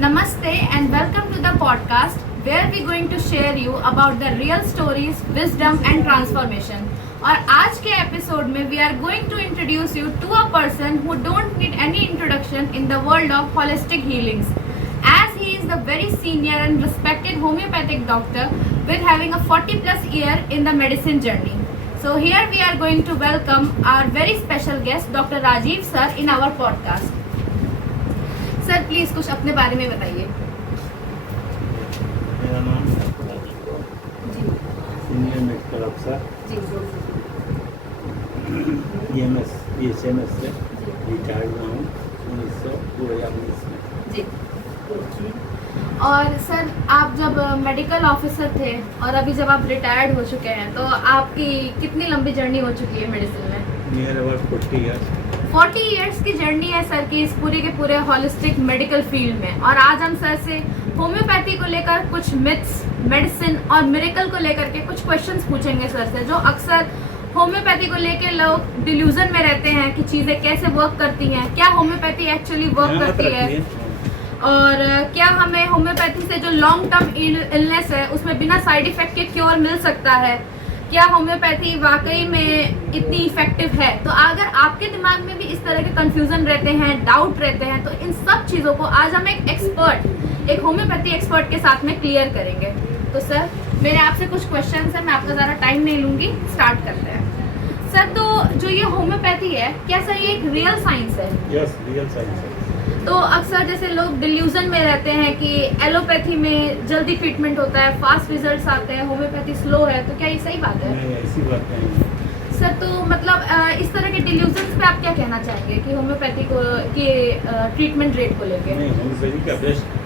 Namaste and welcome to the podcast where we're going to share you about the real stories, wisdom and transformation. और आज के episode में we are going to introduce you to a person who don't need any introduction in the world of holistic healings, as he is the very senior and respected homeopathic doctor with having a 40 plus year in the medicine journey. So here we are going to welcome our very special guest Dr. Rajiv sir in our podcast. Sir please कुछ अपने बारे में बताइए। मेरा नाम जी senior medical अफसर जी EMS BHMS से retired हुआ हूँ 1919 में। जी। और सर आप जब मेडिकल ऑफिसर थे और अभी जब आप रिटायर्ड हो चुके हैं तो आपकी कितनी लंबी जर्नी हो चुकी है मेडिसिन में? Near about 40 years. 40 इयर्स की जर्नी है सर की इस पूरे के पूरे हॉलिस्टिक मेडिकल फील्ड में। और आज हम सर से होम्योपैथी को लेकर कुछ मिथ्स, मेडिसिन और मिरेकल को लेकर के कुछ क्वेश्चंस पूछेंगे सर से, जो अक्सर होम्योपैथी को लेकर लोग डिल्यूजन में रहते हैं कि चीज़ें कैसे वर्क करती हैं, क्या होम्योपैथी एक्चुअली वर्क करती है, और क्या हमें होम्योपैथी से जो लॉन्ग टर्म इलनेस है उसमें बिना साइड इफेक्ट के क्योर मिल सकता है, क्या होम्योपैथी वाकई में इतनी इफेक्टिव है। तो अगर आपके दिमाग में भी इस तरह के कंफ्यूजन रहते हैं, डाउट रहते हैं, तो इन सब चीज़ों को आज हम एक होम्योपैथी एक्सपर्ट के साथ में क्लियर करेंगे। तो सर मेरे आपसे कुछ क्वेश्चंस हैं, मैं आपका ज़्यादा टाइम नहीं लूँगी, स्टार्ट करते हैं। सर तो जो ये होम्योपैथी है, क्या सर ये एक रियल साइंस है? यस, रियल साइंस है। तो अक्सर जैसे लोग डिल्यूजन में रहते हैं कि एलोपैथी में जल्दी ट्रीटमेंट होता है, फास्ट रिजल्ट्स आते हैं, होम्योपैथी स्लो है, तो क्या ये सही बात है? नहीं, ऐसी बात नहीं। सर तो मतलब इस तरह के डिल्यूजन्स पे आप क्या कहना चाहेंगे कि होम्योपैथी को के ट्रीटमेंट रेट को लेके? नहीं, होम्योपैथी का बेस्ट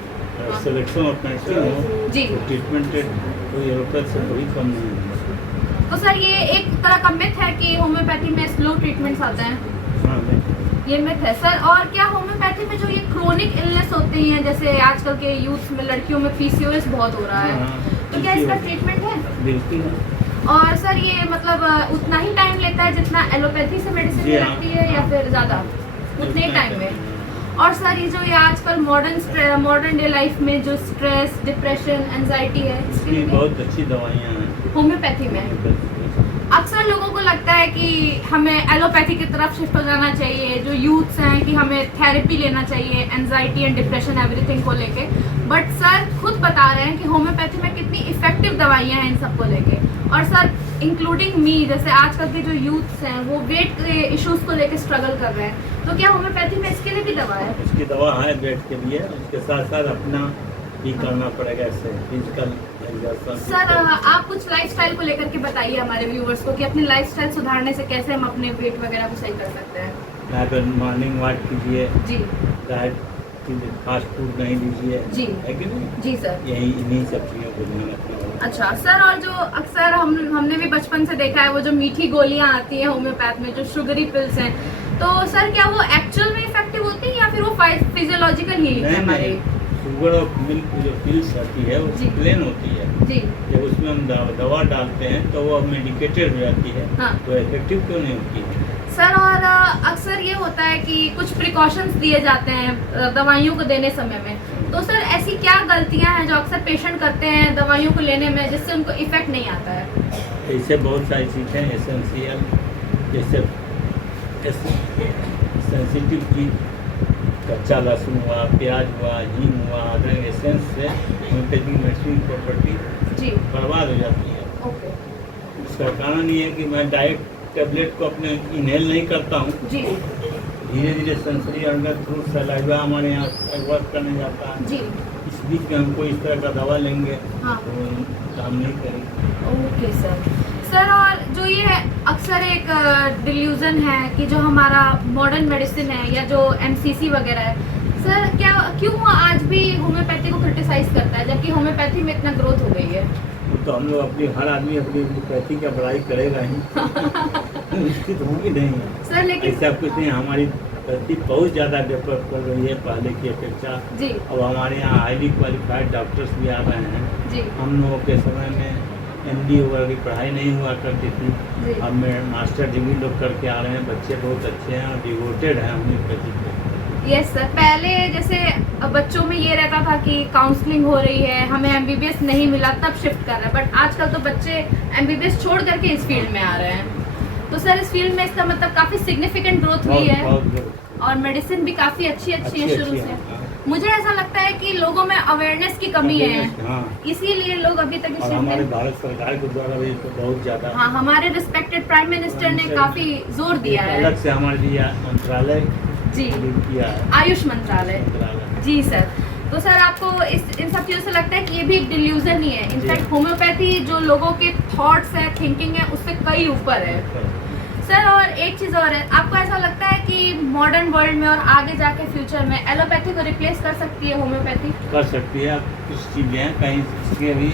सिलेक्शन ऑफ मेडिसिन हो जी, तो ट्रीटमेंट रेट कोई एलोपैथी से कोई कम नहीं है। तो सर ये एक तरह का मिथ है कि होम्योपैथी में स्लो ट्रीटमेंट्स आते हैं, हाँ, नहीं। ये मिथ है सर। और क्या होम्योपैथी में जो ये क्रोनिक इलनेस होती हैं, जैसे आजकल के यूथ में लड़कियों में PCOS बहुत हो रहा है, तो क्या इसका ट्रीटमेंट है? बिल्कुल है। और सर ये मतलब उतना ही टाइम लेता है जितना एलोपैथी से मेडिसिन जी हाँ। लगती है, या फिर ज़्यादा उतने ही टाइम में? और सर ये जो ये आजकल मॉडर्न डे लाइफ में जो स्ट्रेस, डिप्रेशन, एंजाइटी है, इसके इसकी लिए बहुत अच्छी दवाइयाँ हैं होम्योपैथी में अक्सर लोगों को लगता है कि हमें एलोपैथी की तरफ शिफ्ट हो जाना चाहिए, जो यूथ्स हैं कि हमें थेरेपी लेना चाहिए एंजाइटी एंड डिप्रेशन एवरीथिंग को लेके। बट सर खुद बता रहे हैं कि होम्योपैथी में कितनी इफेक्टिव दवाइयाँ हैं इन सब को लेके। और सर इंक्लूडिंग मी, जैसे आजकल के जो यूथ्स हैं वो वेट के इश्यूज को लेके स्ट्रगल कर रहे हैं, तो क्या होम्योपैथी में इसके लिए भी दवा है? उसकी दवा है वेट के लिए, उसके साथ साथ अपना भी करना पड़ेगा, इससे फिजिकल एग्जर्शन। सर आप कुछ लाइफस्टाइल को लेकर के बताइए हमारे व्यूअर्स को कि अपनी लाइफस्टाइल सुधारने से कैसे हम अपने वेट वगैरह को सही कर सकते हैं। मॉर्निंग वॉक कीजिए जी, डाइट कीजिए, फास्ट फूड नहीं लीजिए, जी है कि नहीं? जी सर। यही इन्हीं सब चीज़ों को ध्यान रखना होगा। अच्छा सर, और जो अक्सर हमने भी बचपन से देखा है, वो जो मीठी गोलियां आती हैं होम्योपैथ में, जो शुगरी पिल्स हैं, तो सर क्या वो एक्चुअल में इफेक्टिव होती है या फिर वो फिजियोलॉजिकल हीलिंग है हमारी? शुगर और मिल्क जो पिल्स आती है वो जी। प्लेन होती है, जी जब उसमें हम दवा डालते हैं तो वो मेडिकेटेड हो जाती है, हाँ। तो इफेक्टिव क्यों नहीं होती है? सर, और अक्सर ये होता है कि कुछ प्रिकॉशंस दिए जाते हैं दवाइयों को देने समय में, तो सर ऐसी क्या गलतियां हैं जो अक्सर पेशेंट करते हैं दवाइयों को लेने में जिससे उनको इफेक्ट नहीं आता है? ऐसे बहुत सारी चीज़ें एसेंशियल, जैसे सेंसिटिव चीज, कच्चा लहसुन हुआ, प्याज हुआ, हींग हुआ, अदरक एसेंस से होम्योपैथिक मेडिसिन प्रॉपर्टी जी, बर्बाद हो जाती है। ओके इसका कारण ये है कि मैं डायरेक्ट टेबलेट को अपने इनहेल नहीं करता हूँ, जी, धीरे धीरे सेंसरी ऑर्गन थ्रू सलाइवा हमारे यहाँ वर्क करने जाता है। जी, इस बीच में हमको इस तरह का दवा लेंगे हाँ, तो काम नहीं करेंगे। Okay sir. सर और जो ये अक्सर एक डिल्यूजन है कि जो हमारा मॉडर्न मेडिसिन है या जो MCC वगैरह है, सर क्यों आज भी होम्योपैथी को क्रिटिसाइज करता है जबकि होम्योपैथी में इतना ग्रोथ हो गई है? तो हम लोग हर आदमी अपनी होम्योपैथी का बड़ाई करेगा ही निश्चित होगी नहीं सर लेकिन ऐसा कुछ नहीं। हमारी होम्योपैथी बहुत ज़्यादा डेवलप कर रही है पहले की अपेक्षा। जी, अब हमारे यहाँ हाईली क्वालिफाइड डॉक्टर्स भी आ रहे हैं। जी, हम लोगों के समय में MD वगैरह की पढ़ाई नहीं हुआ करती थी, जी, अब मैं मास्टर डिग्री लोग करके आ रहे हैं, बच्चे बहुत अच्छे हैं और डिवोटेड हैं होम्योपैथी पे। यस सर, पहले जैसे बच्चों में ये रहता था कि काउंसलिंग हो रही है, हमें एमबीबीएस नहीं मिला तब शिफ्ट कर रहे हैं, बट आजकल तो बच्चे एमबीबीएस छोड़ करके इस फील्ड में आ रहे हैं। तो सर इस फील्ड में इसका मतलब काफ़ी सिग्निफिकेंट ग्रोथ हुई है और मेडिसिन भी काफ़ी अच्छी है शुरू से। मुझे ऐसा लगता है कि लोगों में अवेयरनेस की कमी है, इसीलिए लोग अभी तक इस हमारे भारत सरकार के द्वारा भी तो बहुत ज़्यादा, हाँ, हमारे रिस्पेक्टेड प्राइम मिनिस्टर ने काफ़ी जोर दिया है, अलग से हमारे लिए मंत्रालय जी किया है, आयुष मंत्रालय जी सर। तो सर आपको इन सब चीज़ों से लगता है कि ये भी एक डिल्यूजन ही है, इनफैक्ट होम्योपैथी जो लोगों के थॉट्स है, थिंकिंग है, उससे कई ऊपर है सर। और एक चीज़ और है, आपको ऐसा लगता है कि मॉडर्न वर्ल्ड में और आगे जाके फ्यूचर में एलोपैथी को रिप्लेस कर सकती है होम्योपैथी? कर सकती है। कुछ चीज़ें हैं, कहीं इसके भी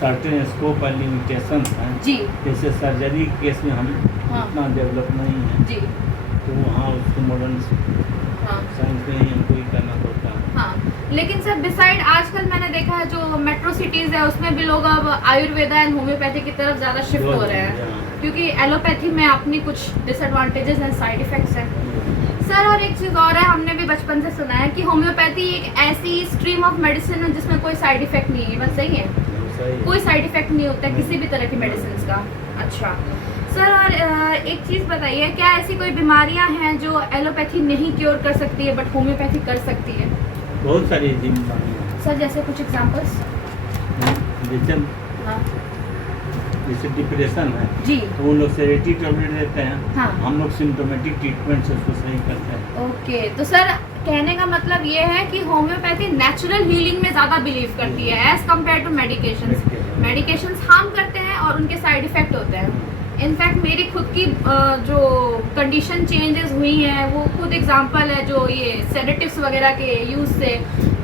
सर्टेन स्कोप और लिमिटेशन हैं जी, जैसे सर्जरी केस में हम इतना डेवलप नहीं है जी, तो वहाँ उसको मॉडर्न साइंस में ही हमको ही करना पड़ता है। हाँ, लेकिन सर बिसाइड आजकल मैंने देखा है जो मेट्रो सिटीज़ है उसमें भी लोग अब आयुर्वेदा एंड होम्योपैथी की तरफ ज़्यादा शिफ्ट हो रहे हैं, क्योंकि एलोपैथी में अपनी कुछ डिसएडवांटेजेस हैं, साइड इफ़ेक्ट्स हैं सर। और एक चीज़ और है, हमने भी बचपन से सुना है कि होम्योपैथी एक ऐसी स्ट्रीम ऑफ मेडिसिन है जिसमें कोई साइड इफ़ेक्ट नहीं है, बस सही है, कोई साइड इफ़ेक्ट नहीं होता है किसी भी तरह की मेडिसिन का। अच्छा सर, और एक चीज़ बताइए, क्या ऐसी कोई बीमारियां हैं जो एलोपैथी नहीं क्योर कर सकती है बट होम्योपैथी कर सकती है? बहुत सारी बीमारियां सर, जैसे कुछ एग्जांपल्स? जैसे डिप्रेशन है जी, तो वो लोग सेडेटिव टैबलेट देते हैं, हाँ, हम लोग सिम्टोमेटिक ट्रीटमेंट से उसको सही करते हैं। ओके, तो सर कहने का मतलब ये है कि होम्योपैथी नेचुरल हीलिंग में ज़्यादा बिलीव करती है as compare to medications. Medications harm करते हैं और उनके साइड इफ़ेक्ट होते हैं। इनफैक्ट मेरी खुद की जो कंडीशन चेंजेस हुई हैं वो खुद एग्जांपल है, जो ये सेडेटिव्स वगैरह के यूज़ से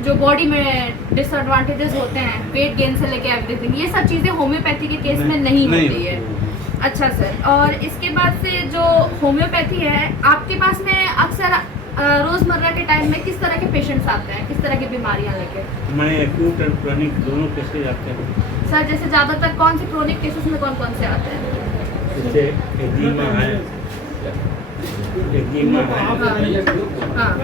जो बॉडी में डिसएडवांटेजेस होते हैं, वेट गेन से लेके एवरीथिंग, ये सब चीज़ें होम्योपैथी के केस में नहीं होती है। अच्छा सर, और इसके बाद से जो होम्योपैथी है, आपके पास में अक्सर रोज़मर्रा के टाइम में किस तरह के पेशेंट्स आते हैं, किस तरह की बीमारियाँ लेके? मैं एक्यूट और क्रोनिक दोनों केसेज आते हैं सर। जैसे ज़्यादातर कौन से क्रोनिक केसेस में कौन से आते हैं? जैसे एजीमा है, हाँ,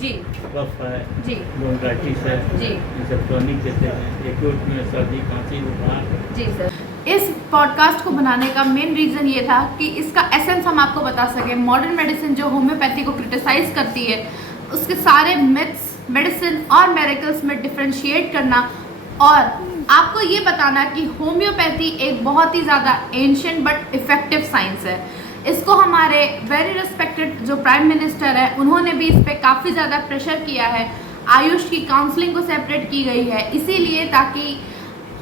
जी, कफ है जी, ब्रोंकाइटिस है जी, ये सब क्रोनिक केसेज हैं। एक्यूट में सर्दी, खांसी, बुखार। जी सर। इस पॉडकास्ट को बनाने का मेन रीज़न ये था कि इसका एसेंस हम आपको बता सकें। मॉडर्न मेडिसिन जो होम्योपैथी को क्रिटिसाइज करती है, उसके सारे मिथ्स, मेडिसिन और मेरिकल्स में डिफ्रेंशिएट करना और आपको ये बताना कि होम्योपैथी एक बहुत ही ज़्यादा एंशिएंट बट इफ़ेक्टिव साइंस है। इसको हमारे वेरी रिस्पेक्टेड जो प्राइम मिनिस्टर है उन्होंने भी इस पर काफ़ी ज़्यादा प्रेशर किया है। आयुष की काउंसलिंग को सेपरेट की गई है इसीलिए ताकि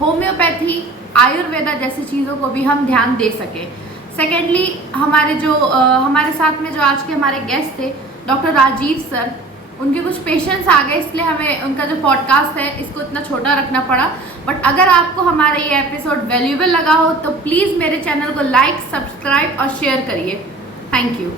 होम्योपैथी, आयुर्वेदा जैसी चीज़ों को भी हम ध्यान दे सकें। सेकेंडली, हमारे साथ में जो आज के हमारे गेस्ट थे डॉक्टर राजीव सर, उनके कुछ पेशेंट्स आ गए इसलिए हमें उनका जो पॉडकास्ट है इसको इतना छोटा रखना पड़ा। बट अगर आपको हमारा ये एपिसोड वैल्यूएबल लगा हो तो प्लीज़ मेरे चैनल को लाइक, सब्सक्राइब और शेयर करिए। Thank you.